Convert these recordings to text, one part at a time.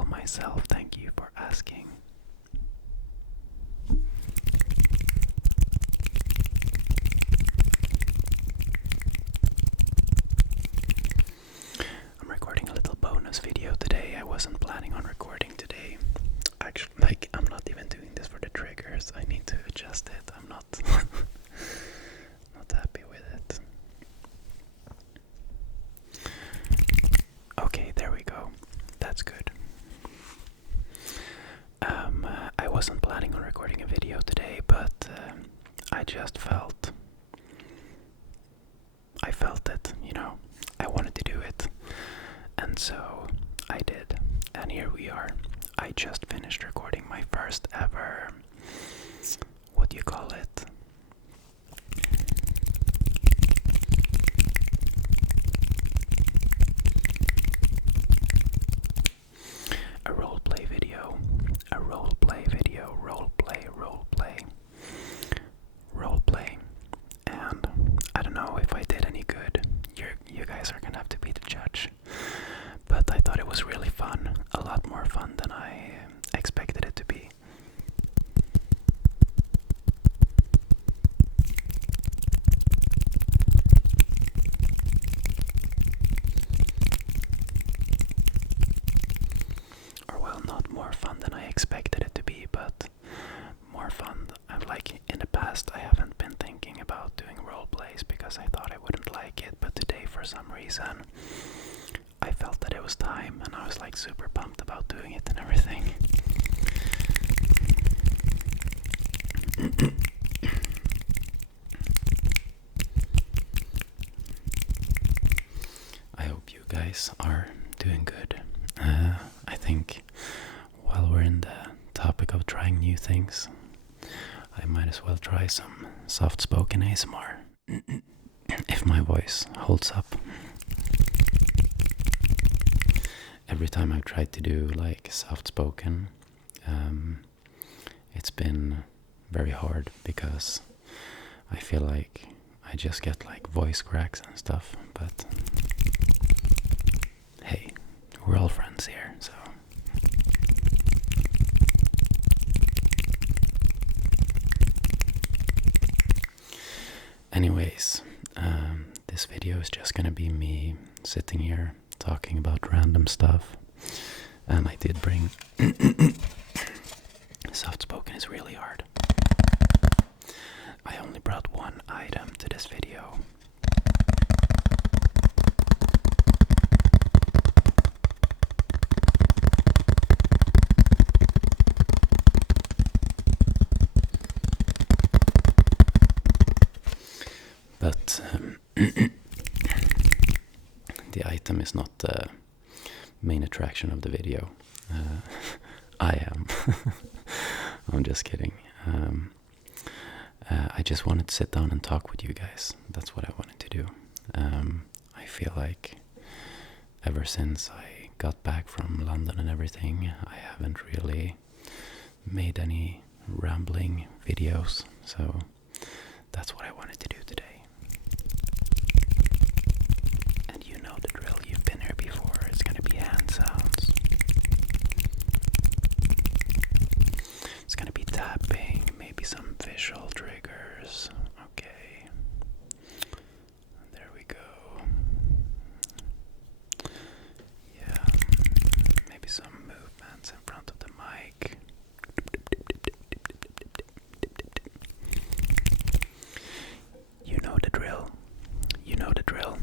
well myself, thank you for asking. I'm recording a little bonus video today. I wasn't planning on recording today. Actually, I'm not even doing this for the triggers. I need to adjust it. I'm not not happy with it. Okay, there we go. That's good. I wasn't planning on recording a video today, but I just felt it, I wanted to do it. And so I did. And here we are. I just finished recording my first ever, what do you call it? A roleplay video. Roleplay. And I don't know if I did any good. You guys are gonna have to be the judge. But I thought it was really fun. A lot more fun than I expected it to be. Or well, not more fun than I expected it to be, but more fun. In the past, I haven't been thinking about doing role plays because I thought I wouldn't like it, but today for some reason I felt that it was time, and I was super pumped about doing it and everything. I hope you guys are doing good. I think while we're in the topic of trying new things, I might as well try some soft-spoken ASMR, if my voice holds up. Every time I've tried to do soft-spoken, it's been very hard because I feel like I just get voice cracks and stuff, but hey, we're all friends here, so. Anyways, this video is just gonna be me sitting here talking about random stuff, and I did bring soft spoken is really hard. I only brought one item to this video. But the item is not the main attraction of the video. I am. I'm just kidding. I just wanted to sit down and talk with you guys. That's what I wanted to do. I feel like ever since I got back from London and everything, I haven't really made any rambling videos. So that's what I wanted to do today. And you know the drill, you've been here before, it's gonna be hand sounds. It's gonna be tapping, maybe some visual triggers. Okay. There we go. Yeah. Maybe some movements in front of the mic. You know the drill. You know the drill.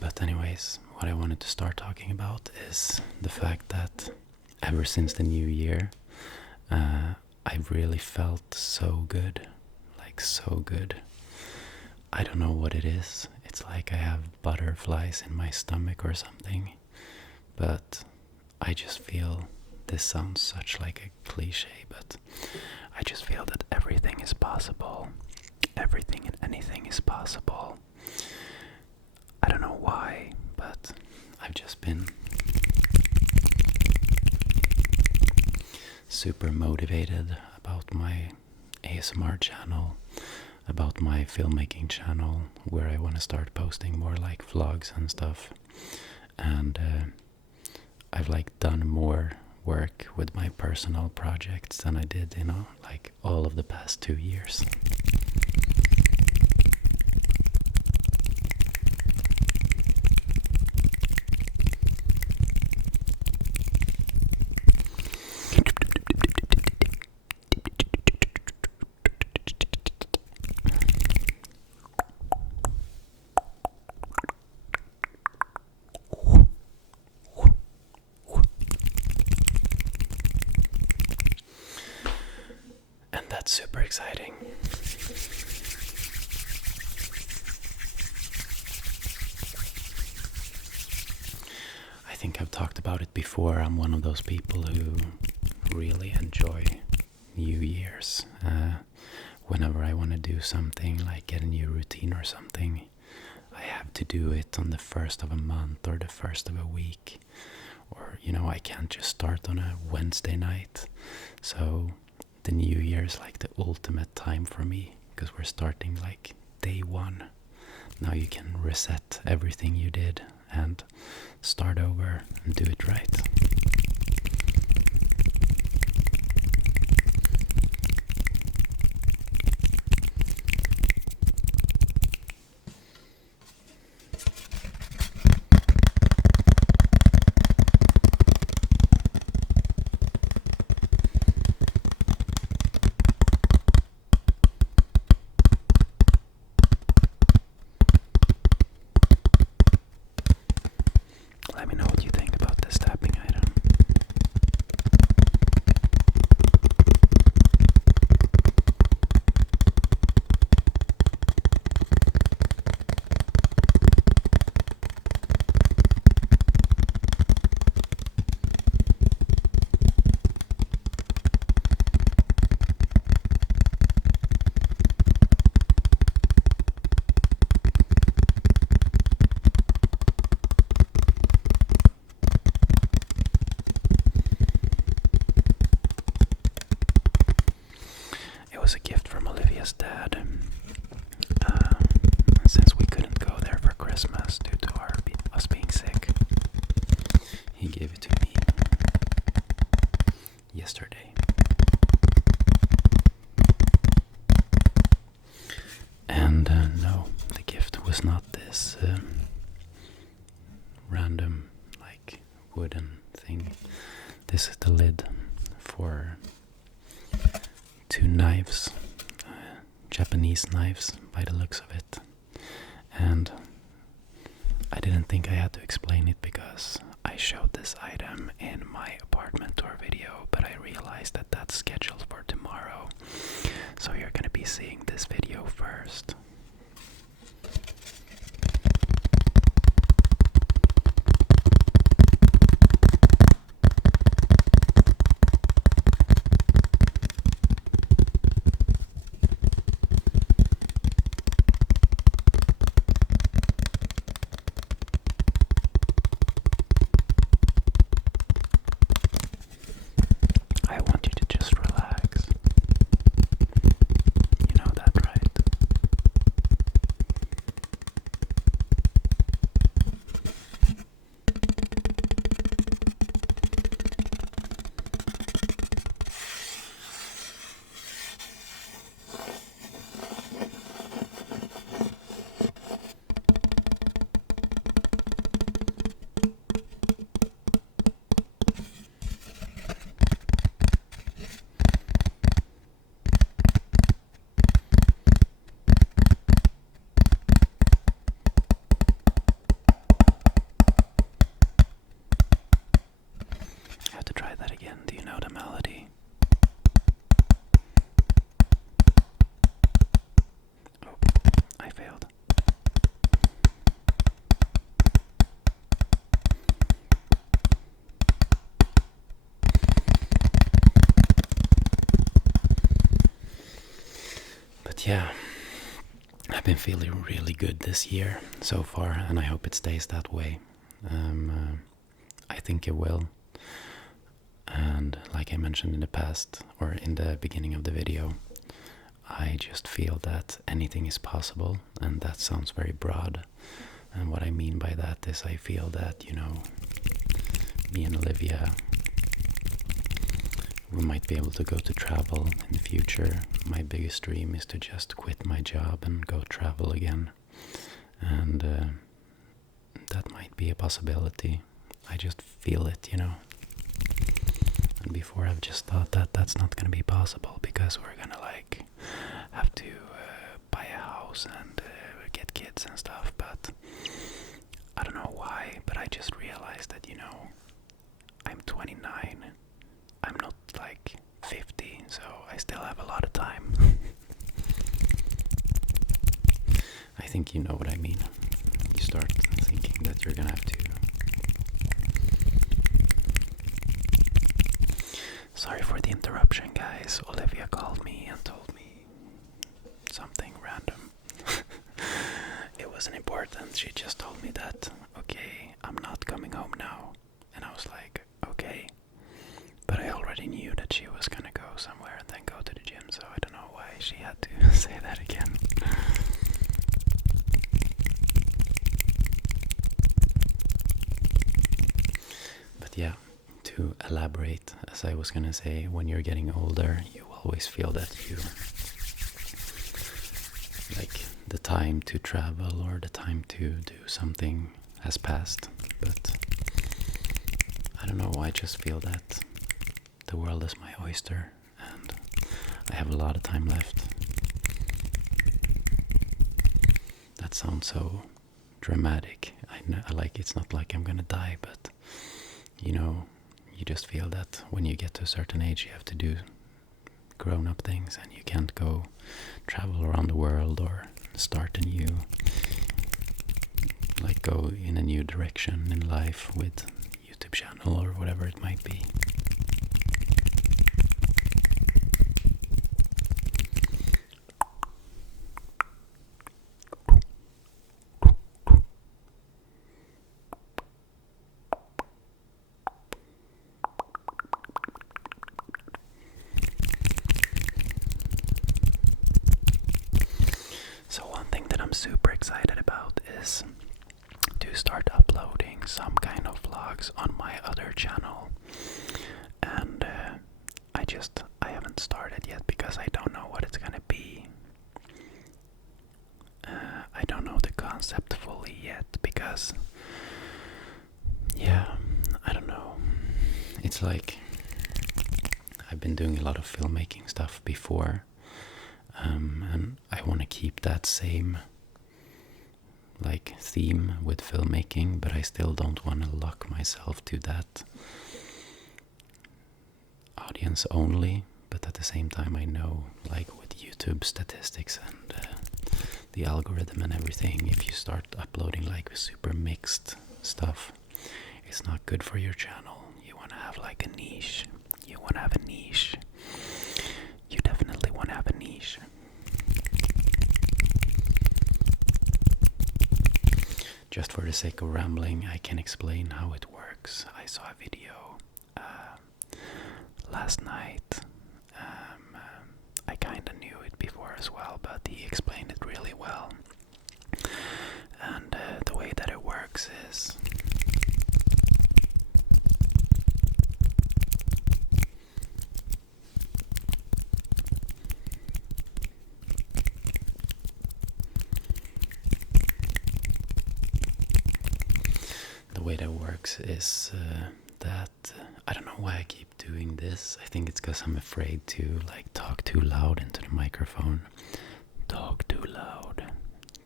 But anyways, what I wanted to start talking about is the fact that ever since the new year, I've really felt so good. So good. I don't know what it is. It's like I have butterflies in my stomach or something. But I just feel, this sounds such like a cliche, but I just feel that everything is possible. Everything and anything is possible. I don't know why, but I've just been super motivated about my ASMR channel. about my filmmaking channel, where I want to start posting more like vlogs and stuff. And I've like done more work with my personal projects than I did, like all of the past 2 years. And that's super exciting. I think I've talked about it before. I'm one of those people who really enjoy New Year's. Whenever I want to do something, like get a new routine or something, I have to do it on the first of a month or the first of a week. Or, I can't just start on a Wednesday night. So the New Year is like the ultimate time for me, because we're starting like day one. Now you can reset everything you did and start over and do it right. Let me know what you think about this tapping item. It was a gift from Olivia's dad. Since we couldn't go there for Christmas due to us being sick, he gave it to me yesterday. And no, the gift was not this random, like, wooden thing. This is the lid for 2 knives, Japanese knives by the looks of it. And I didn't think I had to explain it because I showed this item in my apartment tour video, but I realized that that's scheduled for tomorrow. So you're gonna be seeing this video first. I want you to just relax. You know that, right? I have to try that again. Do you know the melody? Oh, I failed. But yeah, I've been feeling really good this year so far, and I hope it stays that way. I think it will. And like I mentioned in the past, or in the beginning of the video, I just feel that anything is possible, and that sounds very broad. And what I mean by that is I feel that, me and Olivia, we might be able to go to travel in the future. My biggest dream is to just quit my job and go travel again. And that might be a possibility. I just feel it, And before I've just thought that that's not going to be possible because we're going to have to buy a house and get kids and stuff. But I don't know why, but I just realized that, I'm 29. I'm not 50, so I still have a lot of time. I think you know what I mean. You start thinking that you're gonna have to. Sorry for the interruption, guys. Olivia called me and told me something random. It wasn't important. She just told me that, okay, I'm not coming home now. And I was like, okay. But I already knew that she was gonna go somewhere and then go to the gym, so I don't know why she had to say that again. But yeah, to elaborate, as I was gonna say, when you're getting older, you always feel that the time to travel or the time to do something has passed. But I don't know, I just feel that the world is my oyster and I have a lot of time left. That sounds so dramatic. It's not like I'm gonna die, but you just feel that when you get to a certain age you have to do grown-up things and you can't go travel around the world or start a new, go in a new direction in life with YouTube channel or whatever it might be. So one thing that I'm super excited about is to start uploading some kind of vlogs on my other channel. And I haven't started yet because I don't know what it's gonna be. I don't know the concept fully yet because, I don't know. It's I've been doing a lot of filmmaking stuff before. And I want to keep that same theme with filmmaking, but I still don't want to lock myself to that audience only. But at the same time, I know with YouTube statistics and the algorithm and everything, if you start uploading super mixed stuff, it's not good for your channel. You want to have a niche. You want to have a niche. You definitely want to have a niche. Just for the sake of rambling, I can explain how it works. I saw a video last night. I kinda knew it before as well, but he explained it really well. And the way that it works is that I don't know why I keep doing this. I think it's because I'm afraid to talk too loud into the microphone. Talk too loud.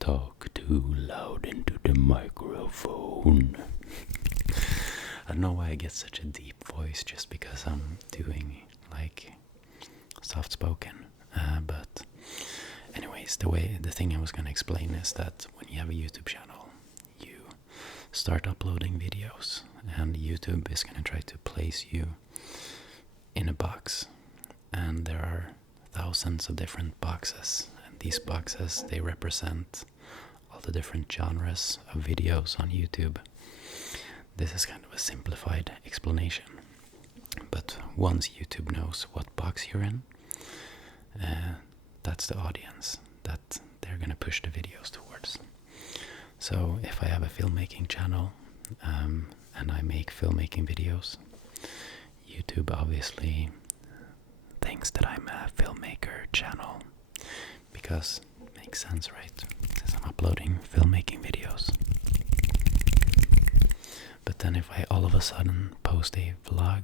Talk too loud into the microphone. I don't know why I get such a deep voice just because I'm doing soft spoken. But anyways, the thing I was gonna explain is that when you have a YouTube channel, you start uploading videos and YouTube is gonna try to place you in a box, and there are thousands of different boxes, and these boxes, they represent all the different genres of videos on YouTube. This is kind of a simplified explanation, but once YouTube knows what box you're in, that's the audience that they're gonna push the videos towards. So if I have a filmmaking channel and I make filmmaking videos, YouTube obviously thinks that I'm a filmmaker channel, because it makes sense, right? Since I'm uploading filmmaking videos. But then if I all of a sudden post a vlog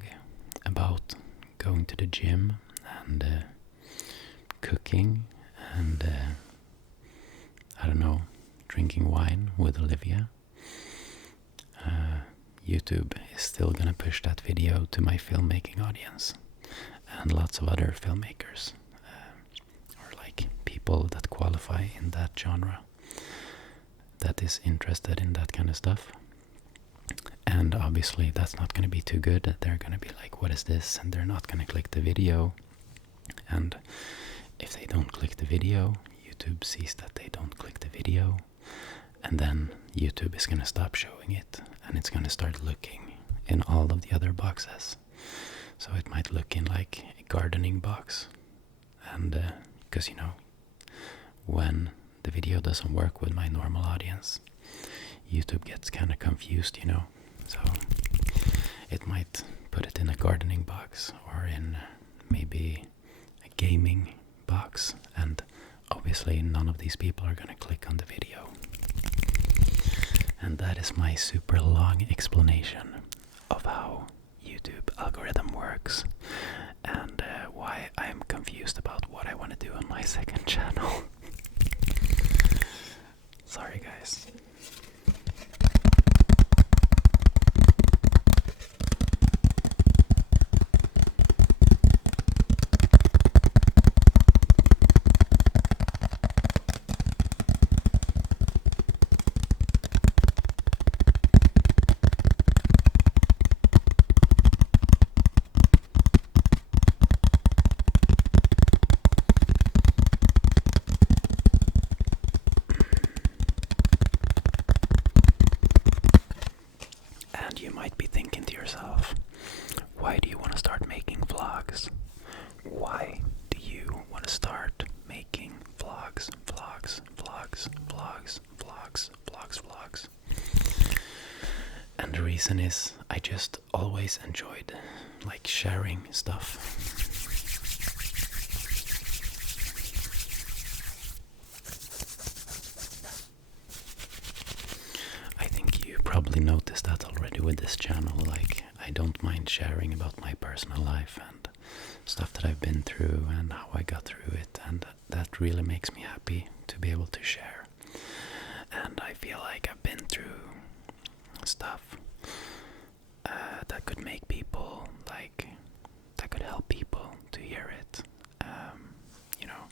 about going to the gym and cooking and I don't know, drinking wine with Olivia, YouTube is still gonna push that video to my filmmaking audience and lots of other filmmakers or like people that qualify in that genre that is interested in that kind of stuff. And obviously that's not going to be too good. They're going to be like, what is this? And they're not going to click the video. And if they don't click the video, YouTube sees that they don't click the video, and then YouTube is going to stop showing it, and it's going to start looking in all of the other boxes. So it might look in like a gardening box, and because you know, when the video doesn't work with my normal audience, YouTube gets kind of confused, you know. So it might put it in a gardening box or in maybe a gaming box, and obviously none of these people are going to click on the video. And that is my super long explanation of how YouTube algorithm works and why I'm confused about what I want to do on my second channel. Sorry guys. You might be thinking to yourself, why do you want to start making vlogs? Why do you want to start making vlogs? And the reason is I just always enjoyed like sharing stuff. I think you probably noticed that already with this channel. Like, I don't mind sharing about my personal life and stuff that I've been through and how I got through it, and that really makes me happy to be able to share. And I feel like I've been through stuff that could make people, like, that could help people to hear it. You know,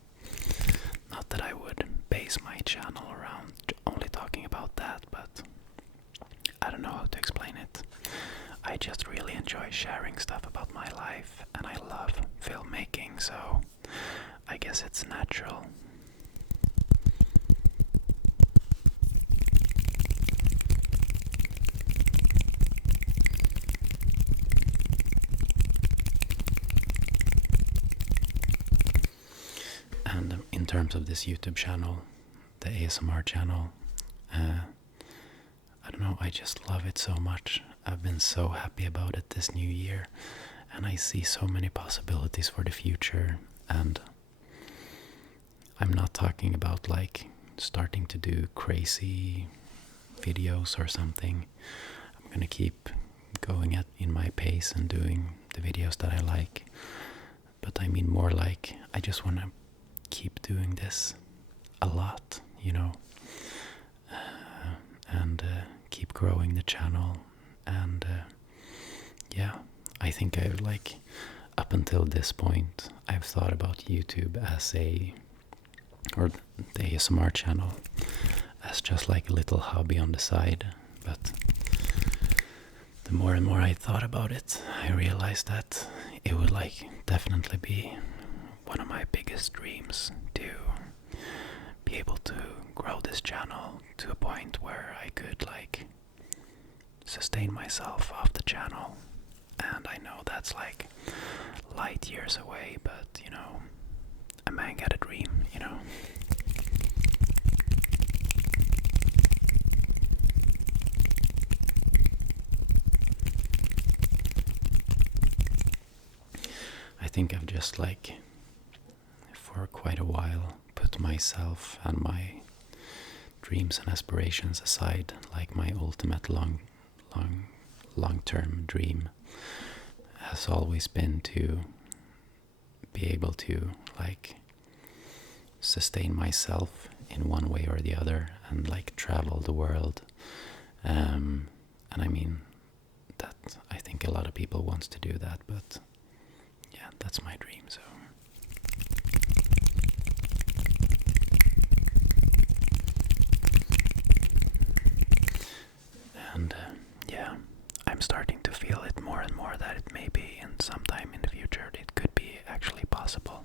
not that I would base my channel around only talking about that, but I don't know how to explain it. I just really enjoy sharing stuff about my life, and I love filmmaking, so I guess it's natural. And in terms of this YouTube channel, the ASMR channel, I don't know, I just love it so much. I've been so happy about it this new year, and I see so many possibilities for the future. And I'm not talking about like starting to do crazy videos or something. I'm gonna keep going at in my pace and doing the videos that I like. But I mean more like I just want to keep doing this a lot, you know, and keep growing the channel. And yeah, I think I've like up until this point I've thought about YouTube as or the ASMR channel as just like a little hobby on the side. But the more and more I thought about it, I realized that it would like definitely be one of my biggest dreams to be able to grow this channel to a point where I could like sustain myself off the channel. And I know that's like light years away, but you know, a man got a dream. you know. I think I've just like, for quite a while, put myself and my dreams and aspirations aside. Like my ultimate long-term dream has always been to be able to like sustain myself in one way or the other and like travel the world. And I mean that I think a lot of people wants to do that, but yeah, that's my dream. So and yeah, I'm starting to feel it more and more that it may be in some time in the future it could be actually possible.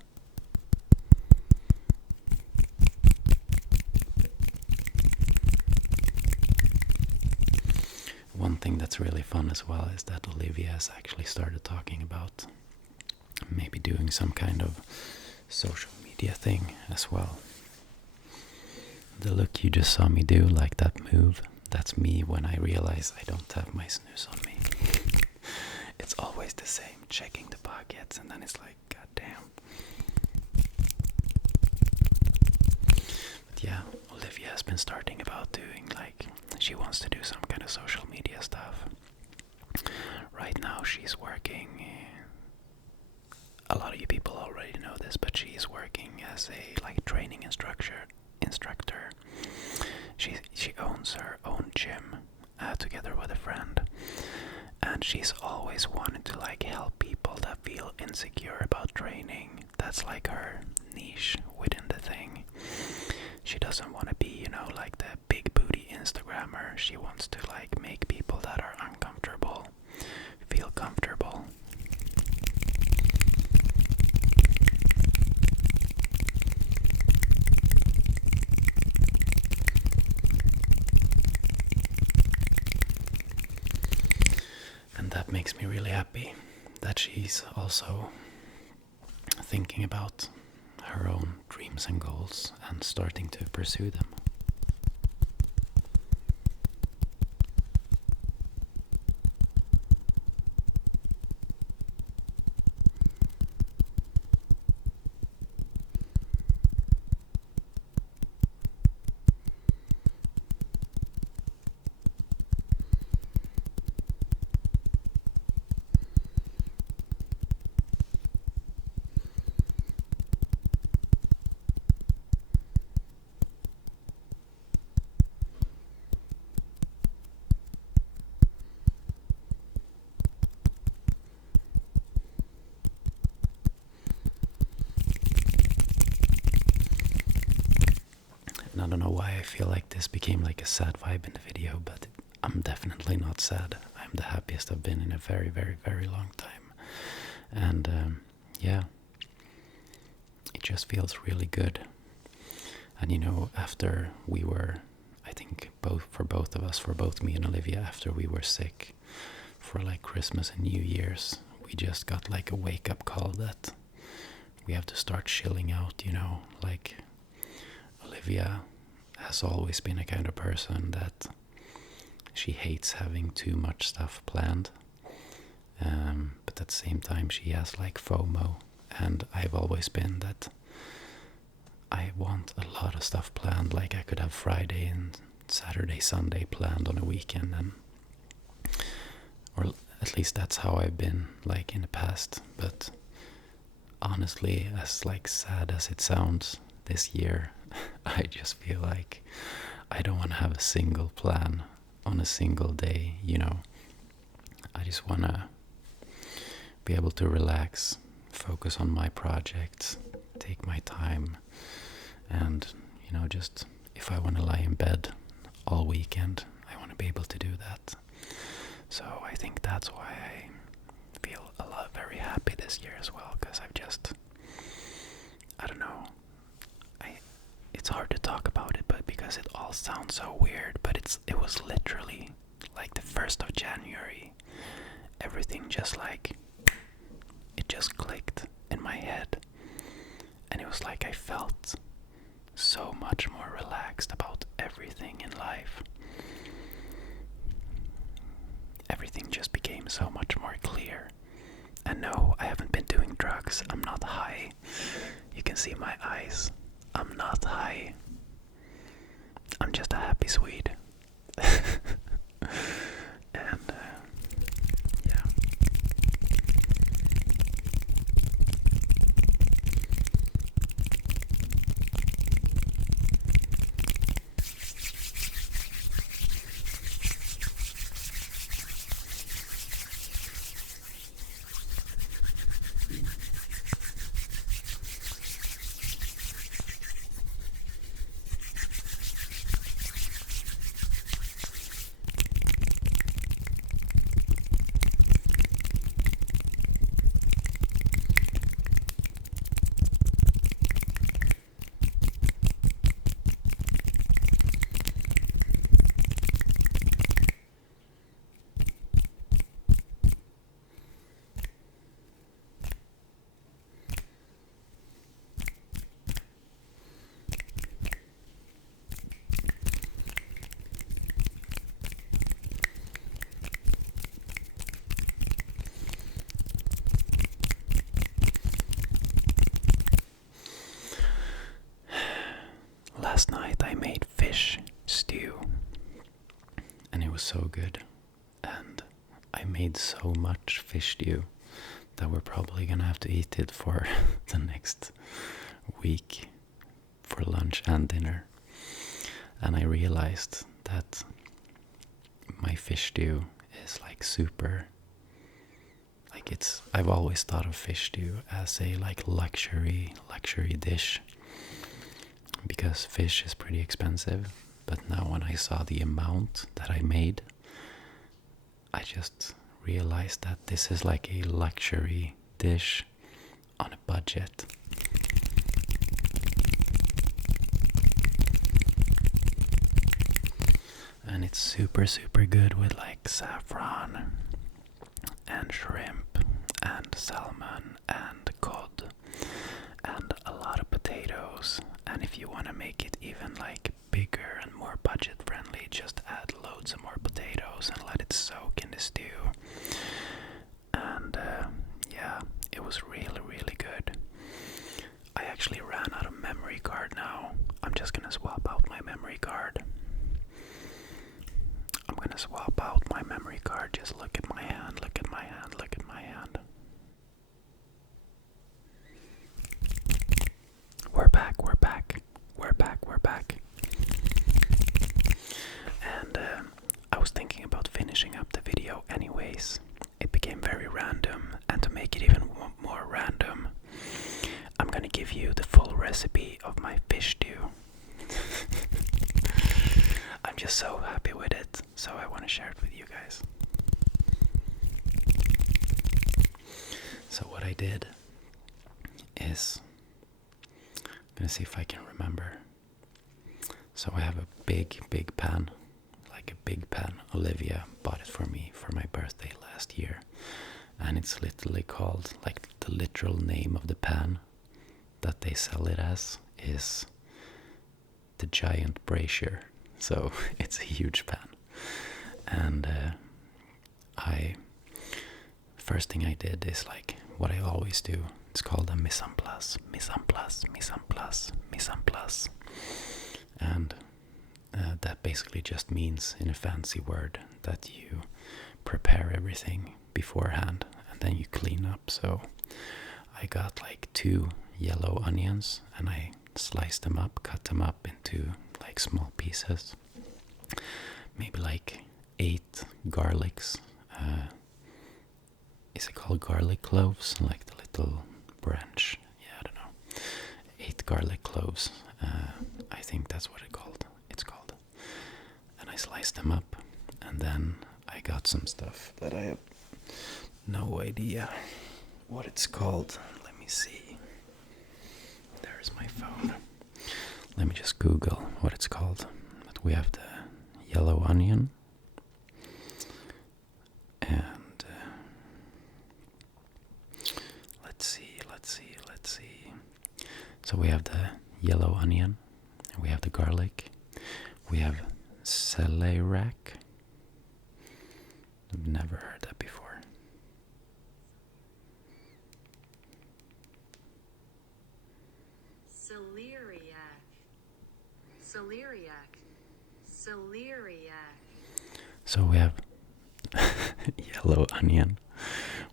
One thing that's really fun as well is that Olivia has actually started talking about maybe doing some kind of social media thing as well. The look you just saw me do, like that move, that's me when I realize I don't have my snooze on me. It's always the same, checking the pockets, and then it's like, god damn. But yeah, Olivia has been starting about doing like, she wants to do some kind of social media stuff. Right now she's working, a lot of you people already know this, but she's working as a like training instructor. She owns her own gym together with a friend, and she's always wanted to like help people that feel insecure about training. That's like her niche within the thing. She doesn't want to be, you know, like the big booty Instagrammer. She wants to like make people that are uncomfortable feel comfortable. And that makes me really happy that she's also thinking about her own dreams and goals and starting to pursue them. And I don't know why I feel like this became like a sad vibe in the video, but I'm definitely not sad. I'm the happiest I've been in a very, very, very long time. And yeah, it just feels really good. And you know, after we were, I think for both me and Olivia, after we were sick for like Christmas and New Year's, we just got like a wake-up call that we have to start chilling out, you know, like Olivia has always been a kind of person that she hates having too much stuff planned, but at the same time she has like FOMO, and I've always been that I want a lot of stuff planned. Like I could have Friday and Saturday, Sunday planned on a weekend, and or at least that's how I've been like in the past. But honestly, as like sad as it sounds, this year I just feel like I don't want to have a single plan on a single day, you know. I just want to be able to relax, focus on my projects, take my time, and, you know, just if I want to lie in bed all weekend, I want to be able to do that. So I think that's why I feel very happy this year as well, because I've just, I don't know, it's hard to talk about it, but because it all sounds so weird, but it was literally like the 1st of January, everything just like, it just clicked in my head, and it was like I felt so much more relaxed about everything in life. Everything just became so much more clear. And no, I haven't been doing drugs. I'm not high. You can see my eyes. I'm not high. I'm just a happy Swede. And yeah. Last night I made fish stew, and it was so good. And I made so much fish stew that we're probably gonna have to eat it for the next week for lunch and dinner. And I realized that my fish stew is like super, like I've always thought of fish stew as a like luxury dish, because fish is pretty expensive. But now when I saw the amount that I made, I just realized that this is like a luxury dish on a budget. And it's super good with like saffron and shrimp and salmon and cod and a lot of potatoes. And if you want to make it even like bigger and more budget friendly, just add loads of more potatoes and let it soak in the stew. And yeah, it was really good. I actually ran out of memory card now. I'm just gonna swap out my memory card. I'm gonna swap out my memory card. Just look at my hand, look at my hand, look at my hand. We're back, we're back, we're back, we're back. And I was thinking about finishing up the video anyways. It became very random, and to make it even more random, I'm gonna give you the full recipe of my fish stew. I'm just so happy with it, so I want to share it with you guys. So what I did is, I'm gonna see if I can remember. So I have a big pan, like a big pan. Olivia bought it for me for my birthday last year, and it's literally called, like the literal name of the pan that they sell it as is the giant brazier. So it's a huge pan. And first thing I did is like what I always do. It's called a mise en place. And that basically just means, in a fancy word, that you prepare everything beforehand and then you clean up. So I got like 2 yellow onions and I sliced them up, cut them up into like small pieces. Maybe like 8 garlics. Is it called garlic cloves? Like the little branch. Yeah, I don't know. 8 garlic cloves. I think that's what it's called. And I sliced them up. And then I got some stuff that I have no idea what it's called. Let me see. There's my phone. Let me just Google what it's called. But we have the yellow onion. And let's see. So we have the yellow onion. the garlic. We have celeriac. I've never heard that before. Celeriac. Celeriac. Celeriac. So we have yellow onion,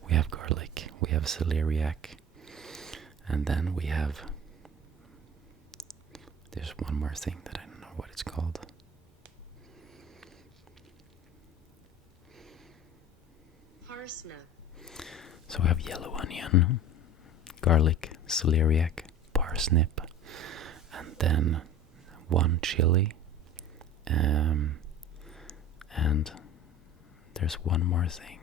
we have garlic, we have celeriac, and then we have, there's one more thing that I don't know what it's called. Parsnip. So we have yellow onion, garlic, celeriac, parsnip, and then one chili, and there's one more thing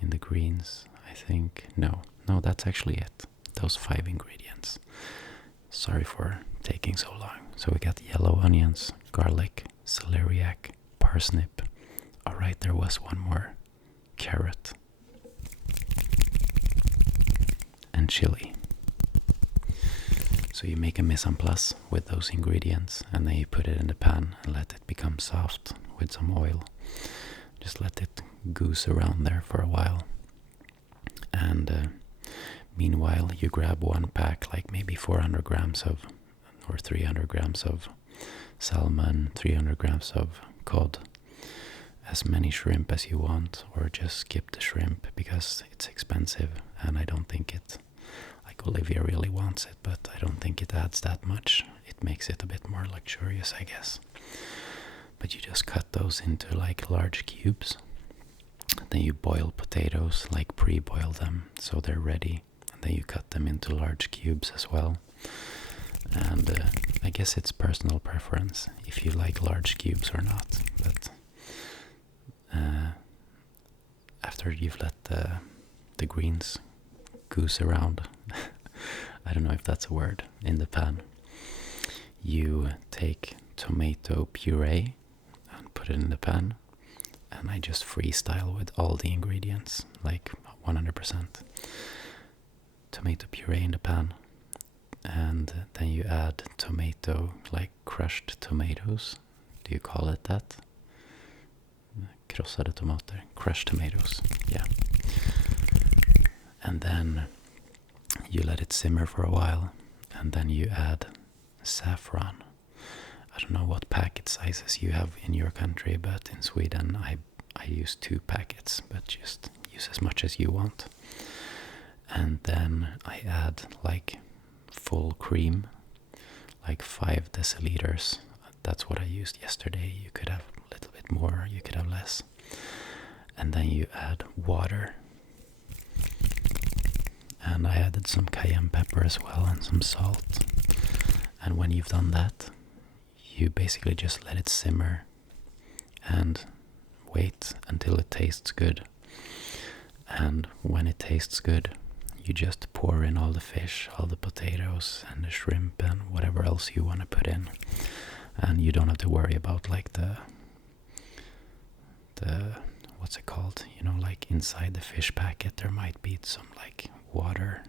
in the greens, I think. No, that's actually it. Those 5 ingredients. Sorry for taking so long. So we got yellow onions, garlic, celeriac, parsnip. Alright, there was one more. Carrot. And chili. So you make a mise en place with those ingredients, and then you put it in the pan and let it become soft with some oil. Just let it goose around there for a while. And meanwhile, you grab one pack, like maybe 400 grams of, or 300 grams of salmon, 300 grams of cod, as many shrimp as you want, or just skip the shrimp because it's expensive, and I don't think it, like Olivia really wants it, but I don't think it adds that much. It makes it a bit more luxurious, I guess. But you just cut those into like large cubes. Then you boil potatoes, like pre-boil them so they're ready. And then you cut them into large cubes as well. And I guess it's personal preference if you like large cubes or not. But after you've let the greens goose around, I don't know if that's a word, in the pan, you take tomato puree and put it in the pan, and I just freestyle with all the ingredients, like 100%. Tomato puree in the pan, and then you add tomato, like crushed tomatoes. Do you call it that? Krossade tomater, crushed tomatoes, yeah. And then you let it simmer for a while, and then you add saffron. I don't know what packet sizes you have in your country, but in Sweden I use 2 packets, but just use as much as you want. And then I add like full cream, like 5 deciliters. That's what I used yesterday. You could have a little bit more, you could have less. And then you add water. And I added some cayenne pepper as well and some salt. And when you've done that, you basically just let it simmer and wait until it tastes good. And when it tastes good, you just pour in all the fish, all the potatoes and the shrimp and whatever else you want to put in. And you don't have to worry about like the what's it called? You know, like inside the fish packet there might be some like water,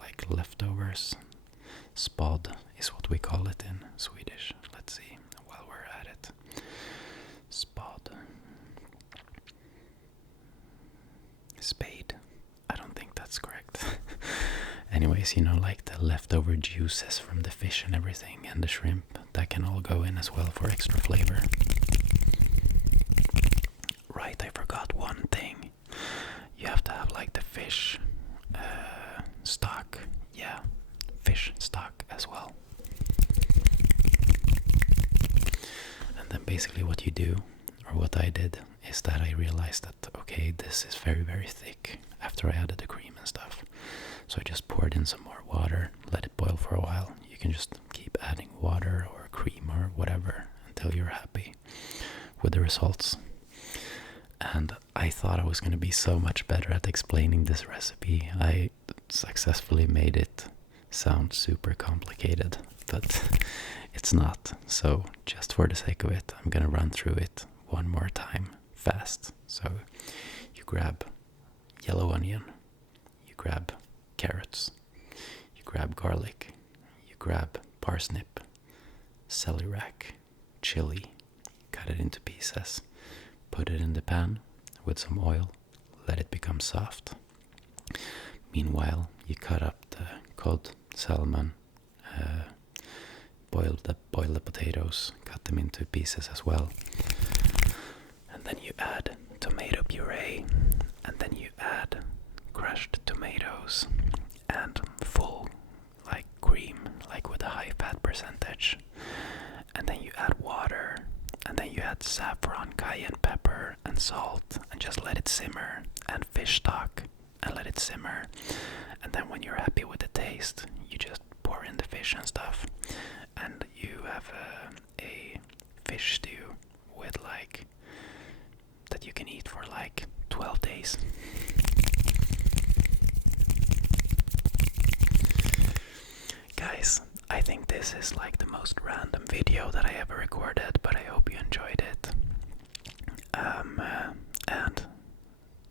like leftovers. Spad is what we call it in Swedish. Let's see while we're at it. Spad. Spade. I don't think that's correct. Anyways, you know, like the leftover juices from the fish and everything, and the shrimp, that can all go in as well for extra flavor. Right, I forgot one thing. You have to have like the fish stock. Yeah, fish stock as well. And then basically what you do, or what I did, is that I realized that, okay, this is very, very thick after I added the cream and stuff. So I just poured in some more water, let it boil for a while. You can just keep adding water or cream or whatever until you're happy with the results. And I thought I was going to be so much better at explaining this recipe. I successfully made it sound super complicated, but it's not. So just for the sake of it, I'm going to run through it one more time fast. So you grab yellow onion, you grab carrots, you grab garlic, you grab parsnip, celeriac chili, cut it into pieces, put it in the pan with some oil, let it become soft. Meanwhile, you cut up the cod, salmon, boil the potatoes, cut them into pieces as well. And then you add tomato puree, and then you add crushed tomatoes and full like cream, like with a high fat percentage. And then you add water, and then you add saffron, cayenne pepper, and salt, and just let it simmer, and fish stock, and let it simmer. And then when you're happy with the taste, you just pour in the fish and stuff, and you have a fish stew with like that you can eat for like 12 days. Guys, I think this is like the most random video that I ever recorded, but I hope you enjoyed it. And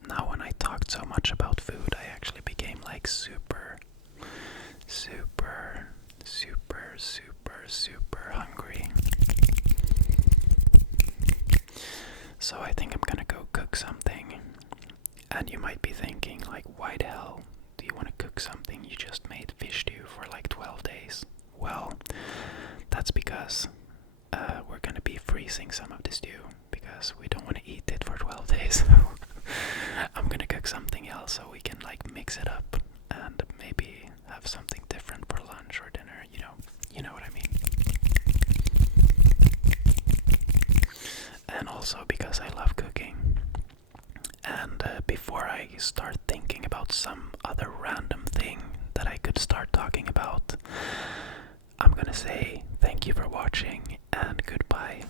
now when I talked so much about food, I actually became like super hungry. So I think I'm gonna go cook something. And you might be thinking, like, why the hell do you want to cook something you just made fish stew for like 12 days? Well, that's because we're gonna be freezing some of the stew because we don't want to eat it for 12 days. I'm gonna cook something else so we can like mix it up and maybe have something different for lunch or dinner, you know what I mean. And also because I love cooking. And before I start thinking about some other random thing that I could start talking about, I'm gonna say thank you for watching and goodbye.